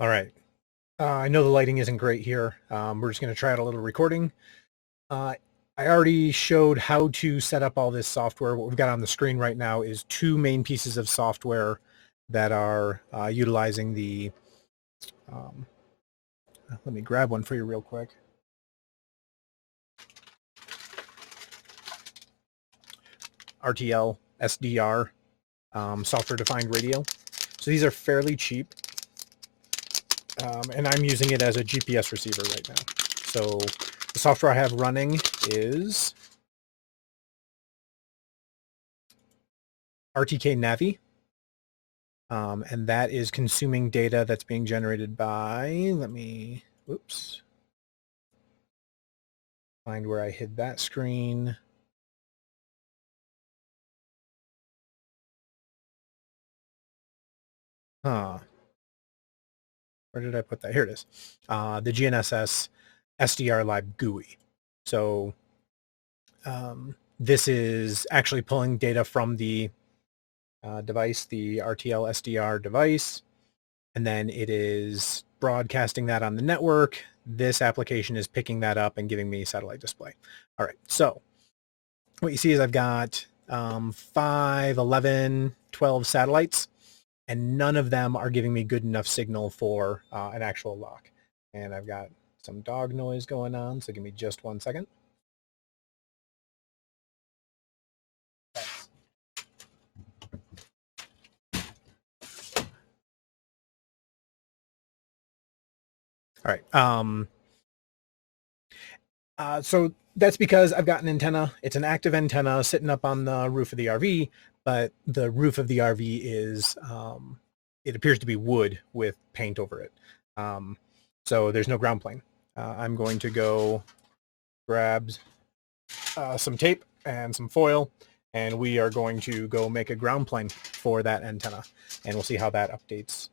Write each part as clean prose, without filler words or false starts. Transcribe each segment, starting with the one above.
All right. I know the lighting isn't great here. We're just going to try out a little recording. Uh, I already showed how to set up all this software. What we've got on the screen right now is two main pieces of software that are utilizing the, um, let me grab one for you real quick. RTL SDR, software-defined radio. So these are fairly cheap, and I'm using it as a GPS receiver right now. So the software I have running is RTKNavi, and that is consuming data that's being generated by, oops, find where I hid that screen. Huh, where did I put that? Here it is. The GNSS SDR Live GUI. So this is actually pulling data from the device, the RTL SDR device, and then it is broadcasting that on the network. This application is picking that up and giving me satellite display. All right, so what you see is I've got 5, 11, 12 satellites, and none of them are giving me good enough signal for an actual lock. And I've got some dog noise going on, so give me just 1 second. All right. So that's because I've got an antenna. It's an active antenna sitting up on the roof of the RV, but the roof of the RV is, it appears to be wood with paint over it. So there's no ground plane. I'm going to go grab some tape and some foil, and we are going to go make a ground plane for that antenna, and we'll see how that updates,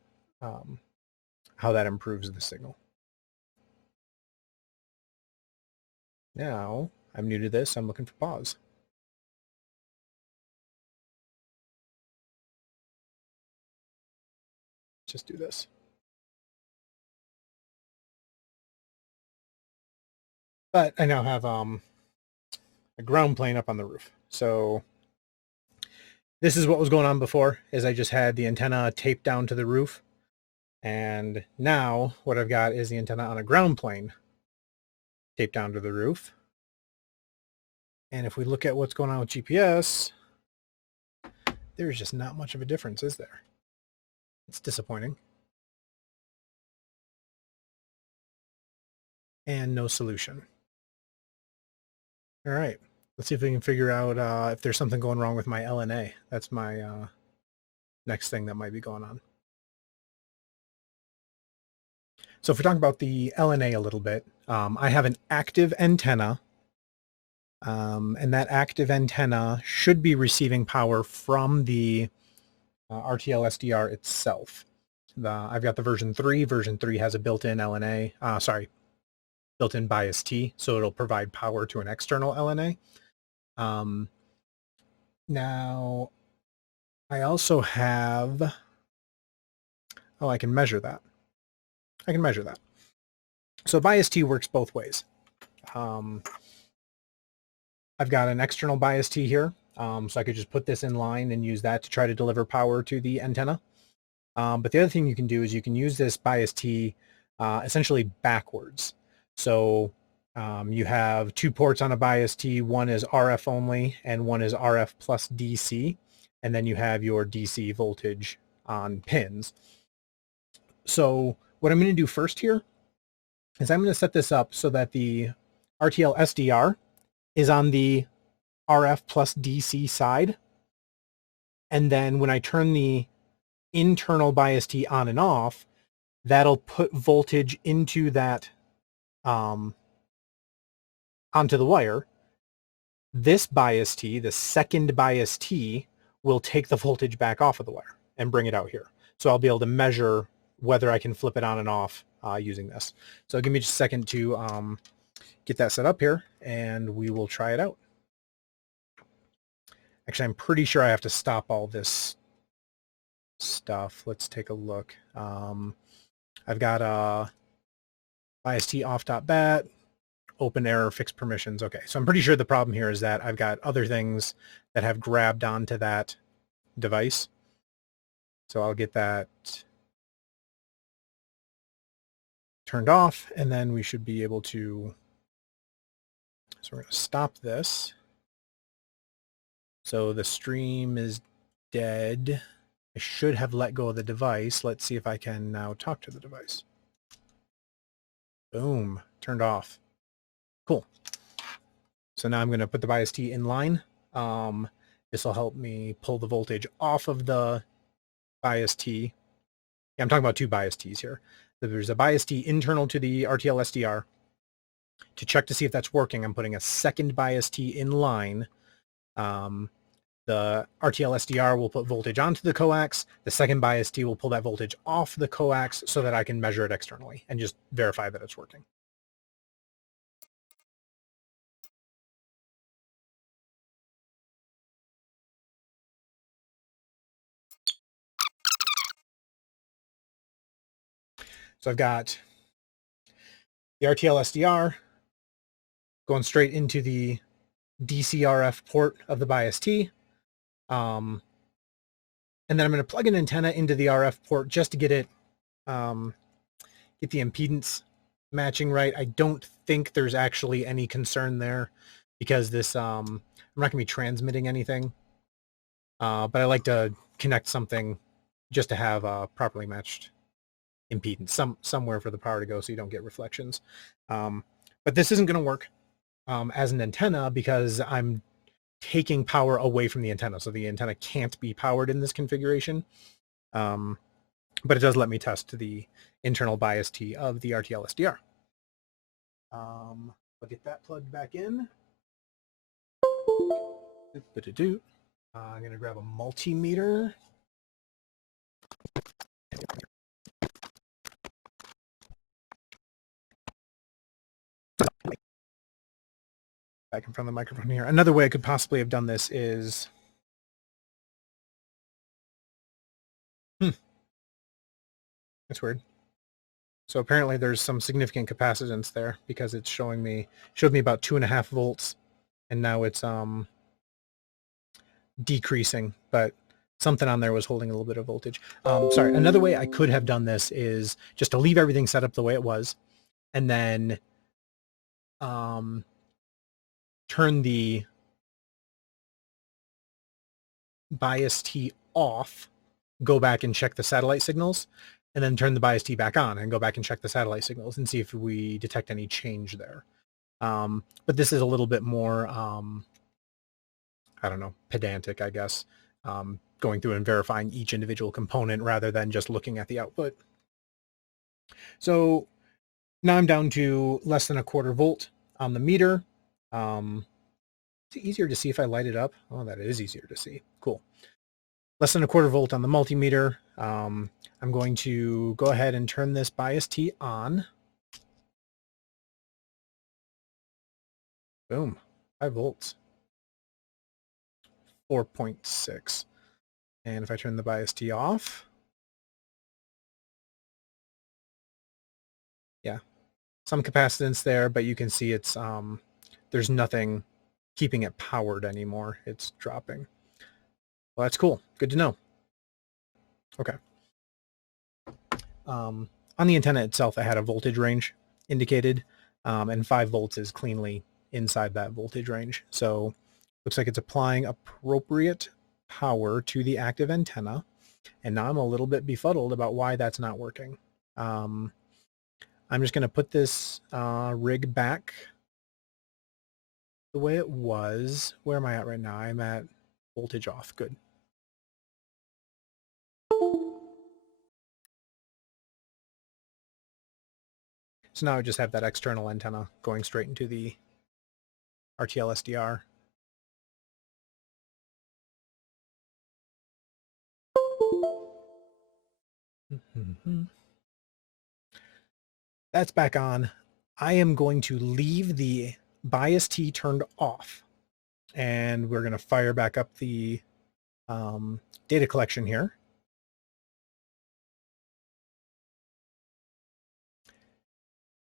how that improves the signal. Now, I'm new to this. I'm looking for pause. Just do this. But I now have a ground plane up on the roof. So this is what was going on before, is I just had the antenna taped down to the roof. And now what I've got is the antenna on a ground plane taped down to the roof. And if we look at what's going on with GPS, there's just not much of a difference, is there? It's disappointing. And no solution. All right, let's see if we can figure out if there's something going wrong with my LNA. That's my next thing that might be going on. So if we talk about the LNA a little bit, I have an active antenna, and that active antenna should be receiving power from the RTL SDR itself. I've got the version 3. Version 3 has a built-in LNA, built-in bias T, so it'll provide power to an external LNA. Now, I also have, I can measure that. I can measure that. So bias T works both ways. I've got an external bias T here, so I could just put this in line and use that to try to deliver power to the antenna. But the other thing you can do is you can use this bias T essentially backwards. So you have 2 ports on a bias T. One is RF only, and one is RF plus DC. And then you have your DC voltage on pins. So what I'm going to do first here is I'm going to set this up so that the RTL SDR is on the RF plus DC side. And then when I turn the internal bias T on and off, that'll put voltage into that, onto the wire. This bias T, the second bias T, will take the voltage back off of the wire and bring it out here. So I'll be able to measure whether I can flip it on and off using this. So give me just a second to get that set up here, and we will try it out. Actually, I'm pretty sure I have to stop all this stuff. Let's take a look. I've got a BIOS-T off.bat, open error, fix permissions. Okay, so I'm pretty sure the problem here is that I've got other things that have grabbed onto that device. So I'll get that turned off, and then we should be able to, so we're going to stop this. So the stream is dead. I should have let go of the device. Let's see if I can now talk to the device. Boom, turned off. Cool. So now I'm going to put the BIOS-T in line. This will help me pull the voltage off of the BIOS-T. Yeah, I'm talking about two BIOS-Ts here. There's a BIOS-T internal to the RTL SDR. To check to see if that's working, I'm putting a second BIOS-T in line. The RTL SDR will put voltage onto the coax. The second BIOS-T will pull that voltage off the coax so that I can measure it externally and just verify that it's working. So I've got the RTL SDR going straight into the DCRF port of the BIOS-T. And then I'm going to plug an antenna into the RF port just to get it, get the impedance matching right. I don't think there's actually any concern there because this, I'm not going to be transmitting anything. But I like to connect something just to have a properly matched impedance somewhere for the power to go so you don't get reflections. But this isn't going to work as an antenna because I'm taking power away from the antenna. So the antenna can't be powered in this configuration. But it does let me test the internal BIOS-T of the RTL SDR. I'll get that plugged back in. I'm going to grab a multimeter. Back in front of the microphone here. Another way I could possibly have done this is that's weird. So apparently there's some significant capacitance there because it's showed me about 2.5 volts, and now it's decreasing, but something on there was holding a little bit of voltage. Sorry, another way I could have done this is just to leave everything set up the way it was, and then turn the BIOS-T off, go back and check the satellite signals, and then turn the BIOS-T back on and go back and check the satellite signals and see if we detect any change there. But this is a little bit more, I don't know, pedantic, I guess, going through and verifying each individual component rather than just looking at the output. So now I'm down to less than 1/4 volt on the meter. It's easier to see if I light it up. Oh, that is easier to see. Cool. Less than 1/4 volt on the multimeter. I'm going to go ahead and turn this BIOS-T on. Boom, 5 volts. 4.6. And if I turn the BIOS-T off, yeah, some capacitance there, but you can see it's there's nothing keeping it powered anymore. It's dropping. Well, that's cool. Good to know. Okay. On the antenna itself, I had a voltage range indicated, and 5 volts is cleanly inside that voltage range. So looks like it's applying appropriate power to the active antenna. And now I'm a little bit befuddled about why that's not working. I'm just going to put this rig back the way it was. Where am I at right now? I'm at voltage off. Good. So now I just have that external antenna going straight into the RTL SDR. That's back on. I am going to leave the BIOS-T turned off, and we're going to fire back up the data collection here.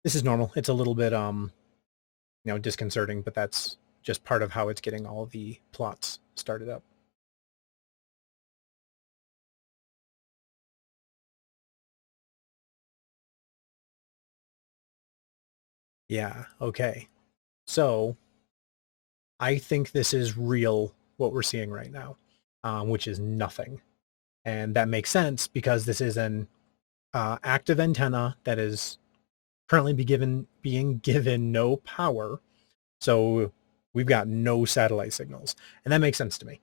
This is normal. It's a little bit, disconcerting, but that's just part of how it's getting all the plots started up. Yeah, okay. So I think this is real, what we're seeing right now, which is nothing. And that makes sense because this is an active antenna that is currently being given no power. So we've got no satellite signals. And that makes sense to me.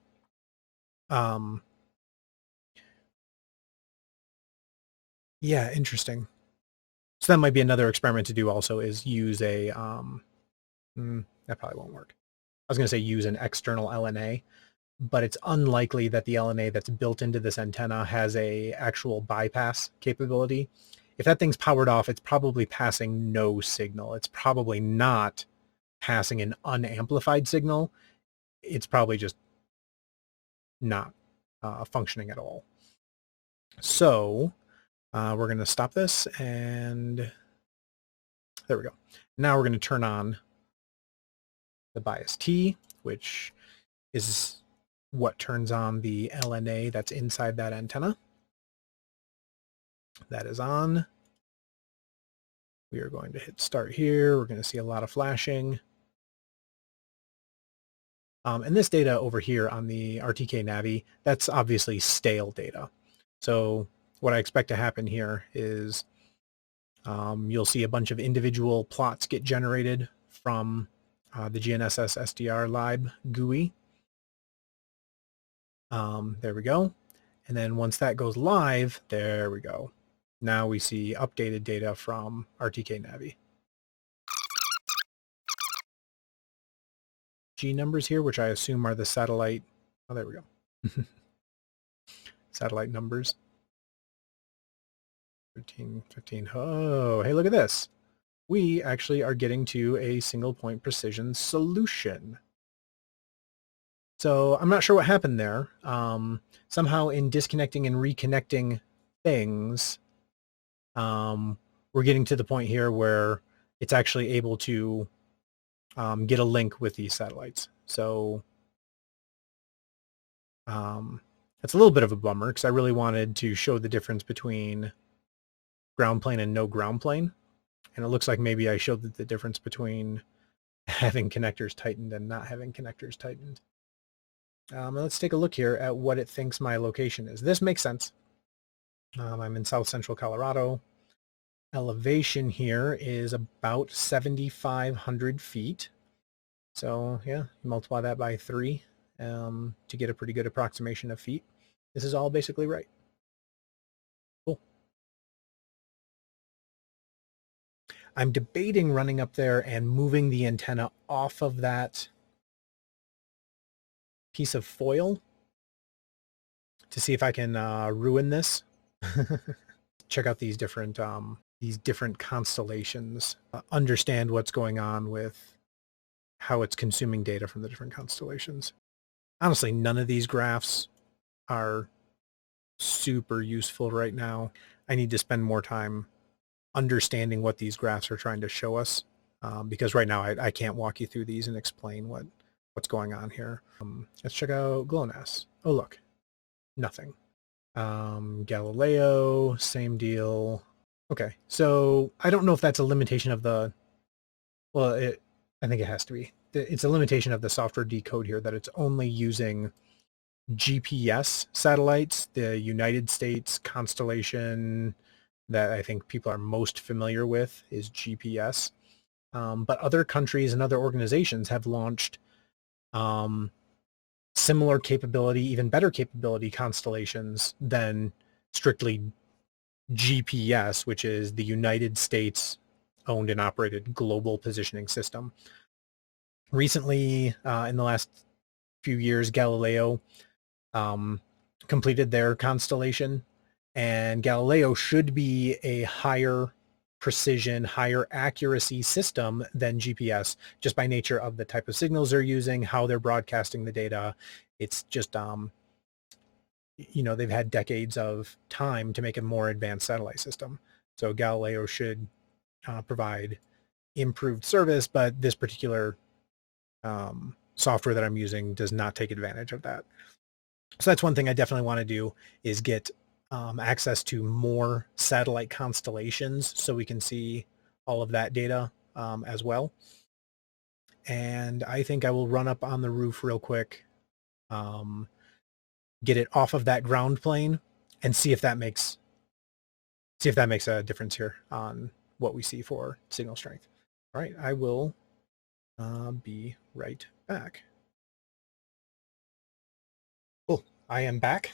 Yeah, interesting. So that might be another experiment to do also, is use a, that probably won't work. I was going to say use an external LNA, but it's unlikely that the LNA that's built into this antenna has a actual bypass capability. If that thing's powered off, it's probably passing no signal. It's probably not passing an unamplified signal. It's probably just not functioning at all. So we're going to stop this, and there we go. Now we're going to turn on the bias T, which is what turns on the LNA that's inside that antenna. That is on. We are going to hit start here. We're going to see a lot of flashing. And this data over here on the RTKNavi, that's obviously stale data. So what I expect to happen here is you'll see a bunch of individual plots get generated from the GNSS SDR lib GUI. There we go. And then once that goes live, there we go. Now we see updated data from RTKNavi. G numbers here, which I assume are the satellite. Oh, there we go. Satellite numbers. 13, 15. Oh, hey, look at this. We actually are getting to a single point precision solution. So I'm not sure what happened there. Somehow in disconnecting and reconnecting things, we're getting to the point here where it's actually able to get a link with these satellites. So that's a little bit of a bummer because I really wanted to show the difference between ground plane and no ground plane. And it looks like maybe I showed the difference between having connectors tightened and not having connectors tightened. Let's take a look here at what it thinks my location is. This makes sense. I'm in South Central Colorado. Elevation here is about 7,500 feet. So yeah, multiply that by 3 to get a pretty good approximation of feet. This is all basically right. Cool. I'm debating running up there and moving the antenna off of that piece of foil to see if I can ruin this. Check out these different constellations. Understand what's going on with how it's consuming data from the different constellations. Honestly, none of these graphs are super useful right now. I need to spend more time understanding what these graphs are trying to show us, because right now I can't walk you through these and explain what's going on here. Let's check out GLONASS. Oh, look, nothing. Galileo, same deal. Okay, so I don't know if that's a limitation of the, well, I think it has to be. It's a limitation of the software decode here that it's only using GPS satellites. The United States constellation that I think people are most familiar with is GPS. But other countries and other organizations have launched similar capability, even better capability constellations than strictly GPS, which is the United States owned and operated global positioning system. Recently, in the last few years, Galileo completed their constellation, and Galileo should be a higher precision, higher accuracy system than GPS, just by nature of the type of signals they're using, how they're broadcasting the data. It's just, they've had decades of time to make a more advanced satellite system. So Galileo should provide improved service, but this particular software that I'm using does not take advantage of that. So that's one thing I definitely want to do, is get access to more satellite constellations so we can see all of that data as well. And I think I will run up on the roof real quick, get it off of that ground plane, and see if that makes a difference here on what we see for signal strength. All right, I will be right back. Cool, I am back.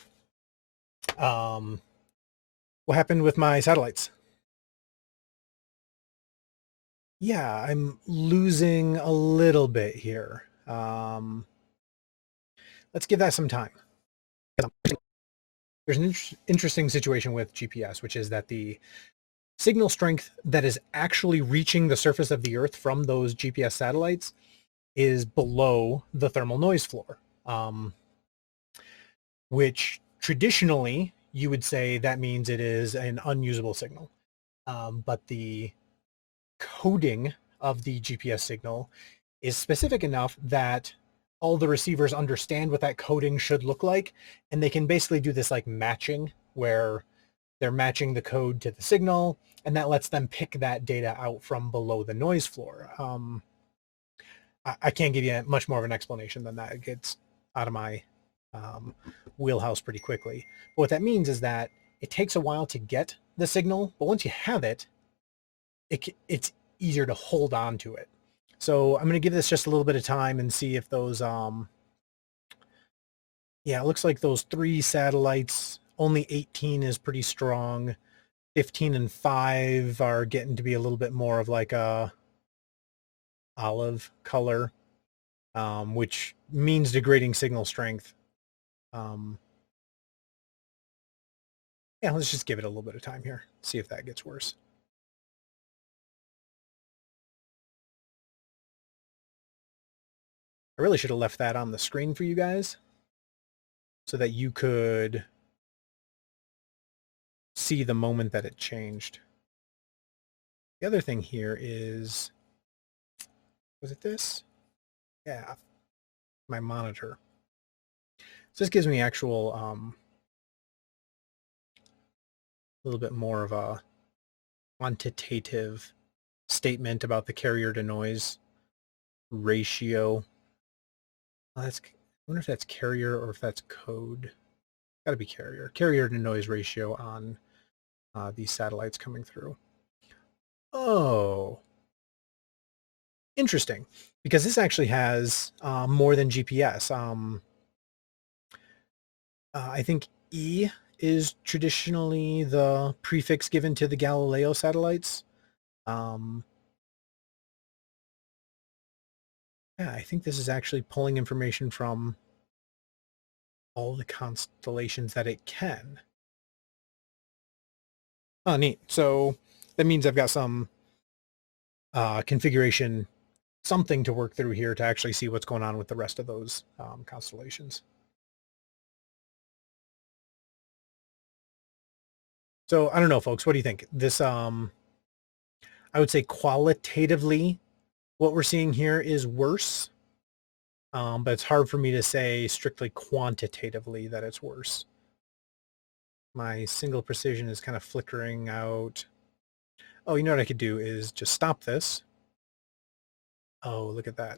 What happened with my satellites? Yeah, I'm losing a little bit here. Let's give that some time. There's an interesting situation with GPS, which is that the signal strength that is actually reaching the surface of the Earth from those GPS satellites is below the thermal noise floor, which traditionally you would say that means it is an unusable signal. But the coding of the GPS signal is specific enough that all the receivers understand what that coding should look like, and they can basically do this like matching, where they're matching the code to the signal, and that lets them pick that data out from below the noise floor. I can't give you much more of an explanation than that. It gets out of my wheelhouse pretty quickly. But what that means is that it takes a while to get the signal, but once you have it, it's easier to hold on to it. So I'm going to give this just a little bit of time and see if those, yeah, it looks like those 3 satellites, only 18 is pretty strong. 15 and 5 are getting to be a little bit more of like a olive color, which means degrading signal strength. Yeah, let's just give it a little bit of time here, see if that gets worse. I really should have left that on the screen for you guys so that you could see the moment that it changed. The other thing here is, was it this? Yeah, my monitor. So this gives me actual, a little bit more of a quantitative statement about the carrier to noise ratio. I wonder if that's carrier or if that's code. Got to be carrier. Carrier to noise ratio on these satellites coming through. Oh, interesting. Because this actually has more than GPS. I think E is traditionally the prefix given to the Galileo satellites. Yeah, I think this is actually pulling information from all the constellations that it can. Oh, neat. So that means I've got some configuration, something to work through here to actually see what's going on with the rest of those constellations. So I don't know, folks, what do you think? This, I would say qualitatively, what we're seeing here is worse, but it's hard for me to say strictly quantitatively that it's worse. My single precision is kind of flickering out. Oh, you know what I could do is just stop this. Oh, look at that.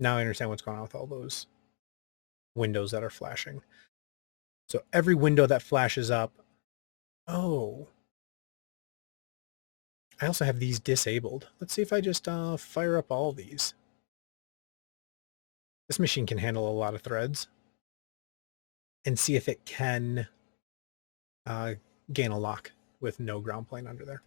Now I understand what's going on with all those windows that are flashing. So every window that flashes up, oh, I also have these disabled. Let's see if I just fire up all these. This machine can handle a lot of threads, and see if it can gain a lock with no ground plane under there.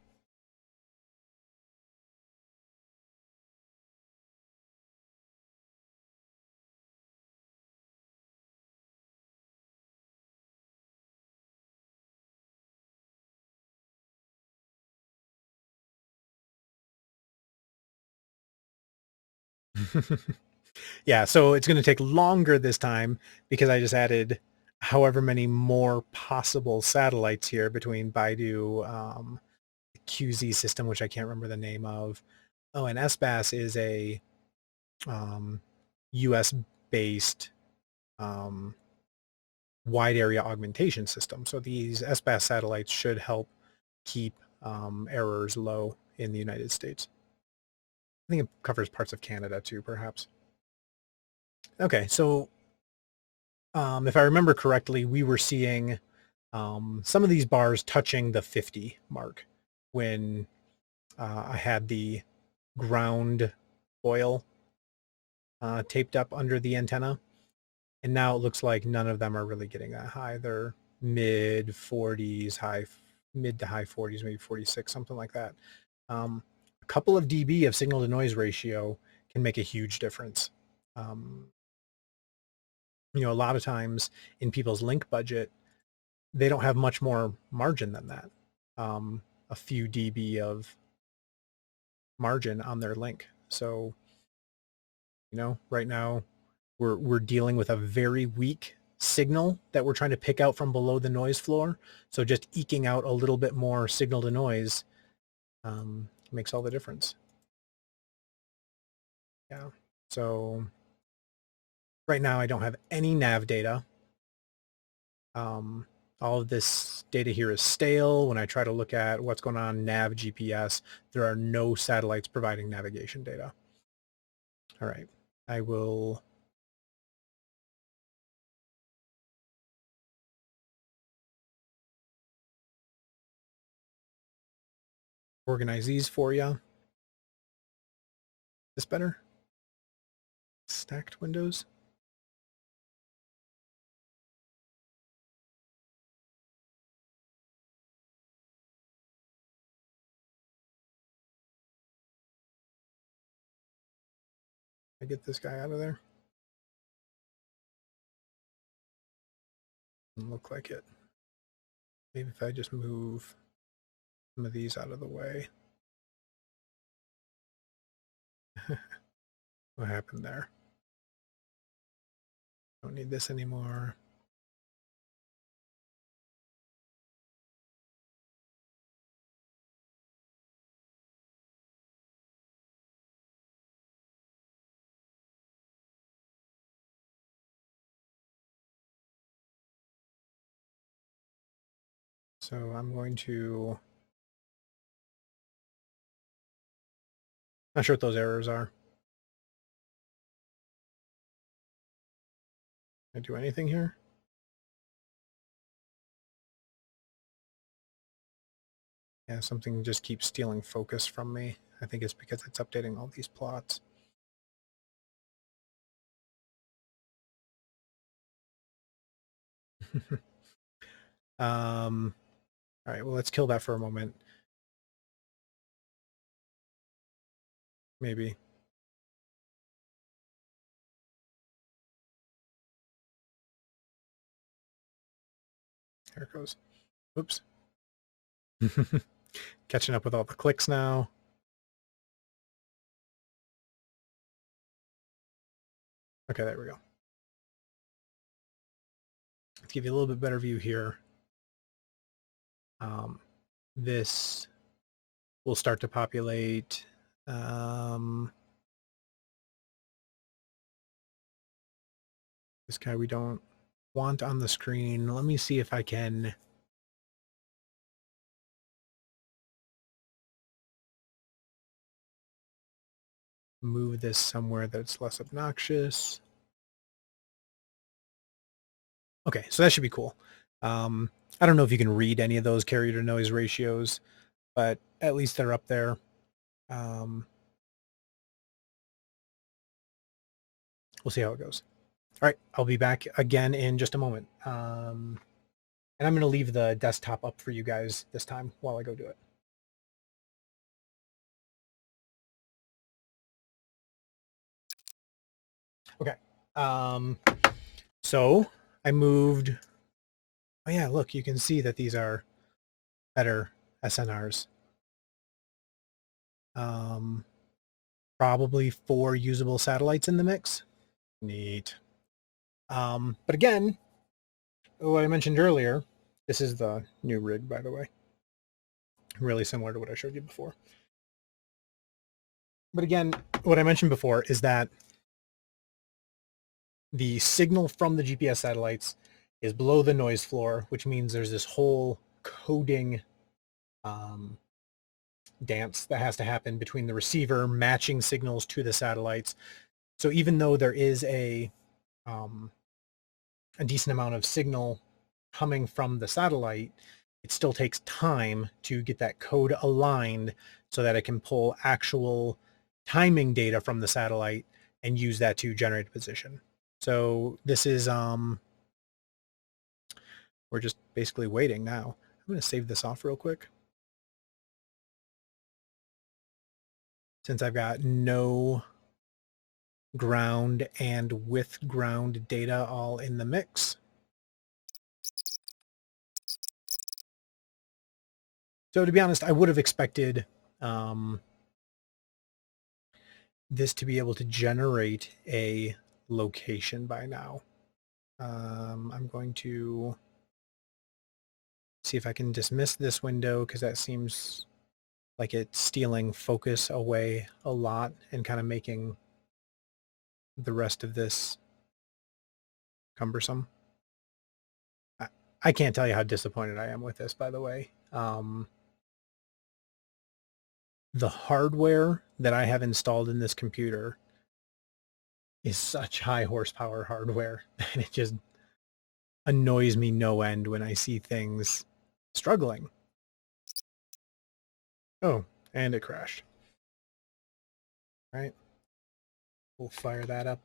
Yeah, so it's going to take longer this time because I just added however many more possible satellites here between Baidu, QZ system, which I can't remember the name of. Oh, and SBAS is a US based wide area augmentation system. So these SBAS satellites should help keep errors low in the United States. I think it covers parts of Canada too, perhaps. Okay, so if I remember correctly, we were seeing some of these bars touching the 50 mark when I had the ground foil taped up under the antenna. And now it looks like none of them are really getting that high. They're mid 40s, mid to high 40s, maybe 46, something like that. A couple of dB of signal to noise ratio can make a huge difference. You know, a lot of times in people's link budget, they don't have much more margin than that. A few dB of margin on their link. So, you know, right now we're dealing with a very weak signal that we're trying to pick out from below the noise floor. So just eking out a little bit more signal to noise makes all the difference. Yeah. So right now I don't have any nav data. All of this data here is stale. When I try to look at what's going on nav GPS, there are no satellites providing navigation data. All right, I will organize these for you. This better? Stacked windows? I get this guy out of there. Doesn't look like it. Maybe if I just move some of these out of the way. What happened there? Don't need this anymore. So I'm going to, not sure what those errors are. Can I do anything here? Yeah, something just keeps stealing focus from me. I think it's because it's updating all these plots. All right, well, let's kill that for a moment. Maybe. There it goes. Oops. Catching up with all the clicks now. Okay, there we go. Let's give you a little bit better view here. This will start to populate. This guy we don't want on the screen. Let me see if I can move this somewhere that's less obnoxious. Okay, so that should be cool. I don't know if you can read any of those carrier to noise ratios, but at least they're up there. We'll see how it goes. All right, I'll be back again in just a moment. And I'm going to leave the desktop up for you guys this time while I go do it. Okay. So I moved. Oh yeah, look, you can see that these are better SNRs. Probably 4 usable satellites in the mix. Neat. But again, what I mentioned earlier, this is the new rig, by the way. really similar to what I showed you before. But again, what I mentioned before is that the signal from the GPS satellites is below the noise floor, which means there's this whole coding dance that has to happen between the receiver matching signals to the satellites. So even though there is a decent amount of signal coming from the satellite, it still takes time to get that code aligned so that it can pull actual timing data from the satellite and use that to generate a position. So this is, we're just basically waiting now. I'm going to save this off real quick, since I've got no ground and with ground data all in the mix. So to be honest, I would have expected this to be able to generate a location by now. I'm going to see if I can dismiss this window, because that seems like it's stealing focus away a lot and kind of making the rest of this cumbersome. I can't tell you how disappointed I am with this, by the way. The hardware that I have installed in this computer is such high horsepower hardware, and it just annoys me no end when I see things struggling. Oh, and it crashed. All right. We'll fire that up.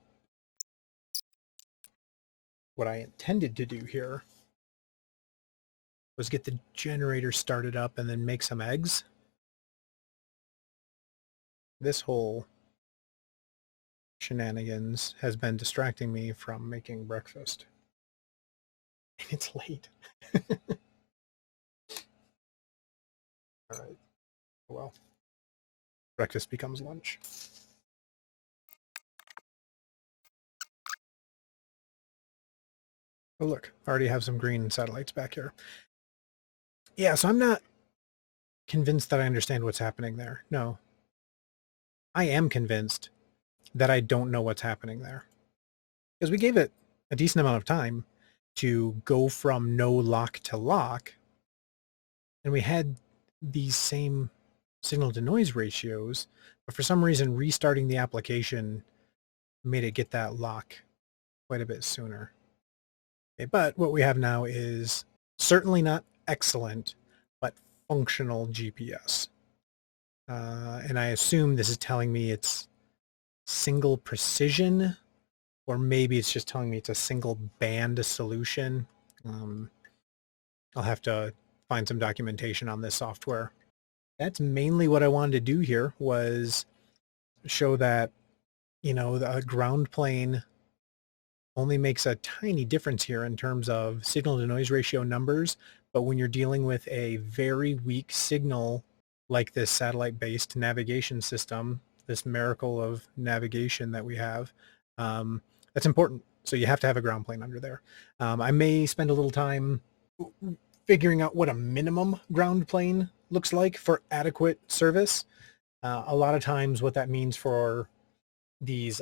What I intended to do here was get the generator started up and then make some eggs. This whole shenanigans has been distracting me from making breakfast. And it's late. All right. Well, breakfast becomes lunch. Oh, look, I already have some green satellites back here. Yeah, so I'm not convinced that I understand what's happening there. No. I am convinced that I don't know what's happening there, because we gave it a decent amount of time to go from no lock to lock, and we had these same signal to noise ratios, but for some reason restarting the application made it get that lock quite a bit sooner. Okay, but what we have now is certainly not excellent, but functional GPS. And I assume this is telling me it's single precision, or maybe it's just telling me it's a single band solution. I'll have to find some documentation on this software. That's mainly what I wanted to do here, was show that, you know, the ground plane only makes a tiny difference here in terms of signal to noise ratio numbers. But when you're dealing with a very weak signal like this satellite-based navigation system, this miracle of navigation that we have, that's important. So you have to have a ground plane under there. I may spend a little time figuring out what a minimum ground plane looks like for adequate service. A lot of times what that means for these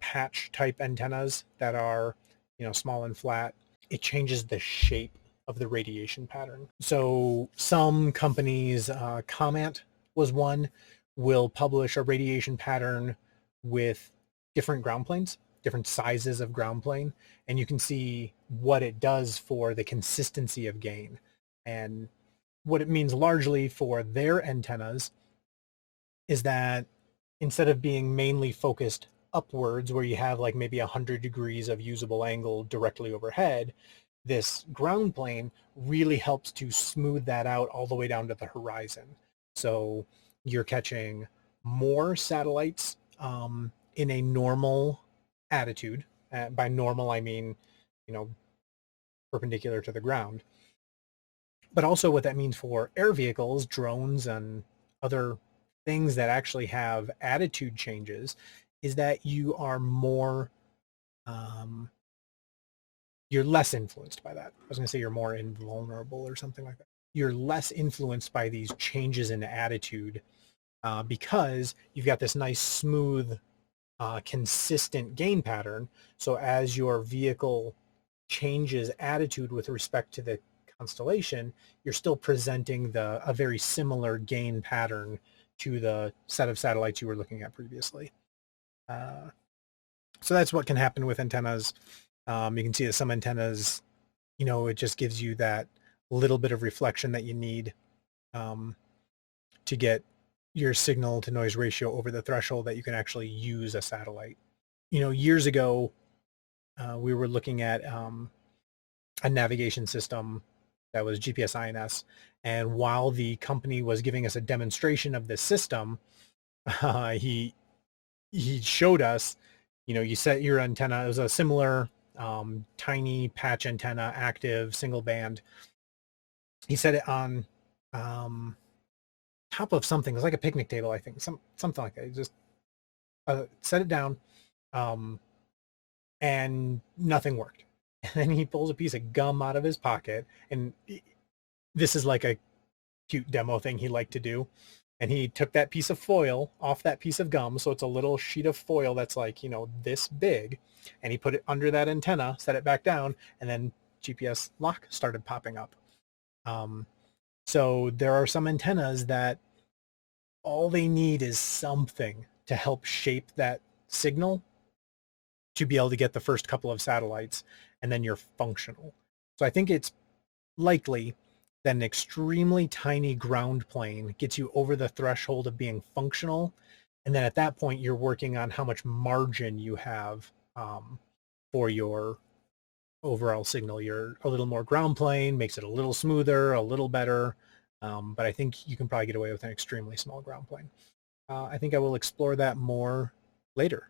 patch type antennas that are, you know, small and flat, it changes the shape of the radiation pattern. So some companies, Comment was one, will publish a radiation pattern with different ground planes, different sizes of ground plane, and you can see what it does for the consistency of gain. And what it means largely for their antennas is that instead of being mainly focused upwards, where you have like maybe 100 degrees of usable angle directly overhead, this ground plane really helps to smooth that out all the way down to the horizon. So you're catching more satellites in a normal attitude. By normal, I mean, you know, perpendicular to the ground. But also what that means for air vehicles, drones, and other things that actually have attitude changes is that you are more, you're less influenced by that. I was going to say you're more invulnerable or something like that. you're less influenced by these changes in attitude because you've got this nice smooth consistent gain pattern. So as your vehicle changes attitude with respect to the constellation, you're still presenting a very similar gain pattern to the set of satellites you were looking at previously. So that's what can happen with antennas. You can see that some antennas, it just gives you that little bit of reflection that you need to get your signal to noise ratio over the threshold that you can actually use a satellite. Years ago, we were looking at a navigation system that was GPS INS. And while the company was giving us a demonstration of this system, he showed us, you set your antenna. It was a similar tiny patch antenna, active, single band. He set it on top of something. It was like a picnic table, I think, something like that. He just set it down, and nothing worked. And then he pulls a piece of gum out of his pocket, and this is like a cute demo thing he liked to do. And he took that piece of foil off that piece of gum, so it's a little sheet of foil that's like, this big, and he put it under that antenna, set it back down, and then GPS lock started popping up. So there are some antennas that all they need is something to help shape that signal to be able to get the first couple of satellites, and then you're functional. So I think it's likely that an extremely tiny ground plane gets you over the threshold of being functional. And then at that point, you're working on how much margin you have for your overall signal. You're a little more ground plane, makes it a little smoother, a little better. But I think you can probably get away with an extremely small ground plane. I think I will explore that more later.